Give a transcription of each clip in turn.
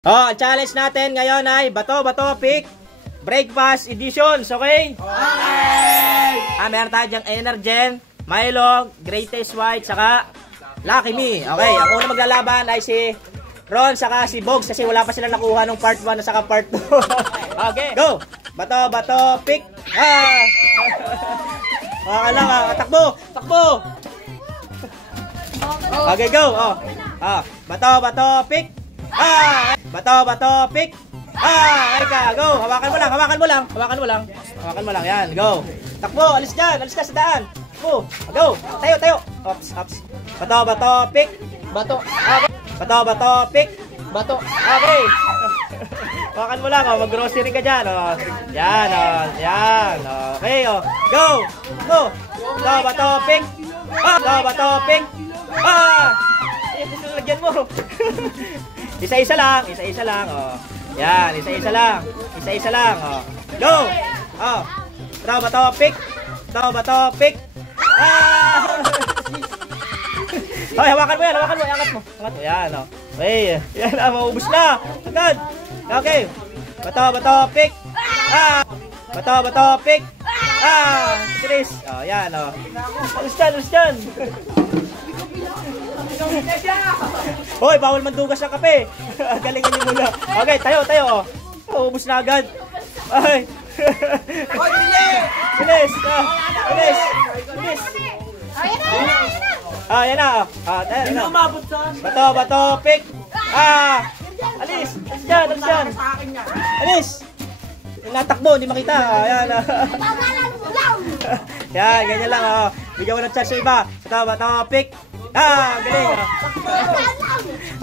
Oh, ang challenge natin ngayon ay bato pick breakfast editions, okay? Okay! Meron tayo dyang Energen, Milo, Greatest White, saka Lucky Me. Okay, ang una maglalaban ay si Ron saka si Bogs kasi wala pa sila nakuha nung part 1 saka part 2. Okay, go! Bato pick. Lang, takbo! Okay, go! Bato pick. Bato pick. Ay ka, go! Hawakan mo lang. Yan, go. Takbo, alis ka sa daan. Go. Tayo. Ops. Bato pick. Bato pick. Bato. Okay. Hawakan mo lang, mag-grocery ka diyan, Yan, yan. Okay, go. Bato pick. Bato pick. Lagyan mo. Isa-isa lang, Yan, isa-isa lang, Go! Bato pick. Hoy, hawakan mo, angat mo. Yan, Okay, yan, maubos na. Agad. Okay. Bato pick. Bato pick. Chris. Yan, Alis dyan. Hoy, bawal mandugas ng kape. Galingan niyo muna. Okay, tayo. Ubus na agad. Ay. Bilis. Yan na. Hindi umabot sa. Bato pick. Alis dyan. Alis. Natakbo, hindi makita. Yan. Yan, ganyan lang. Bigyan mo ng chance sa iba. Bato pick. Galing.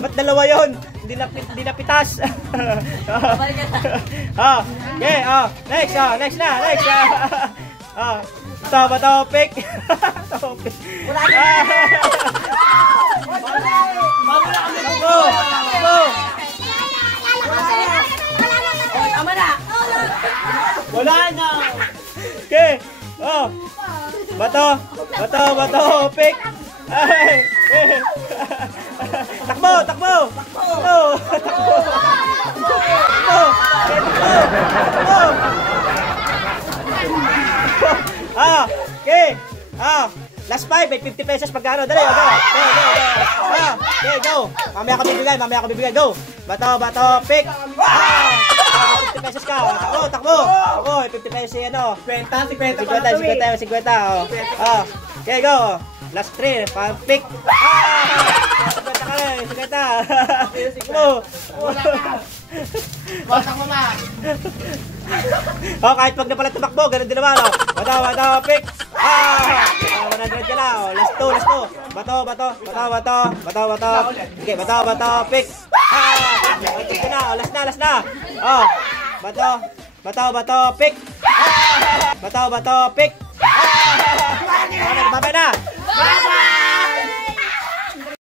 Ba't dalawa yun? Hindi napitas. Okay, next na. Bato pick. Wala na. Wala na. Okay. Bato pick. Ay! Takbo! Okay. Last 5, may 50 pesos pagkano. Dali, go. Okay, go. Mamaya ka bibigay. Go. Bato pick. 50 pesos ka. Takbo. 50 pesos si 50. Okay, go. Last 3, pick. 50 ka rin, 50. Batak mo ma. Kahit pag napalat tumakbo, ganun din naman. Bato, pick. 100 ka lang. Last 2. Bato. Okay, bato, pick. Last na. Bato, pick. Bato, pick. Babay na.